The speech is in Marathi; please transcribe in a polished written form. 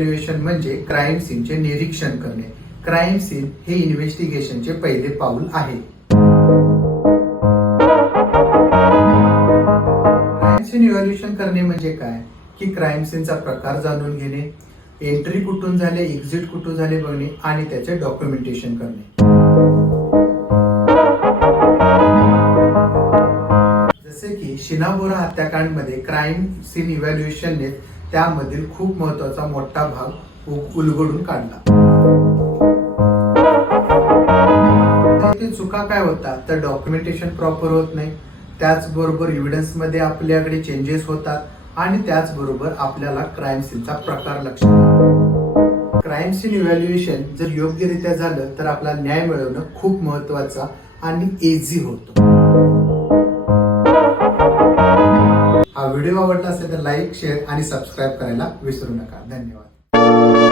इव्हॅल्युएशन म्हणजे क्राईम सीनचे निरीक्षण करणे. क्राईम सीन हे इन्व्हेस्टिगेशनचे पहिले पाऊल आहे. क्राईम सीन इव्हॅल्युएशन करणे म्हणजे काय की क्राईम सीनचा प्रकार जाणून घेणे, एंट्री कुठून झाले, एक्झिट कुठून झाले बघणे आणि त्याचे डॉक्युमेंटेशन करणे. जसे की शिनाबोरा हत्याकांडमध्ये क्राईम सीन इव्हॅल्युएशनने त्यामधील खूप महत्वाचा मोठा भाग उलगडून काढला. इथे चुका काय होतात तर डॉक्युमेंटेशन प्रॉपर होत नाही, त्याचबरोबर एव्हिडन्स मध्ये आपल्याकडे चेंजेस होतात आणि त्याचबरोबर आपल्याला क्राईम सीनचा प्रकार लक्षात येतो. क्राईम सीन इव्हॅल्युएशन जर योग्यरित्या झालं तर आपला न्याय मिळवणं खूप महत्वाचा आणि इझी होतो. हा व्हिडिओ आवडला असेल तर लाईक, शेअर आणि सबस्क्राईब करायला विसरू नका. धन्यवाद.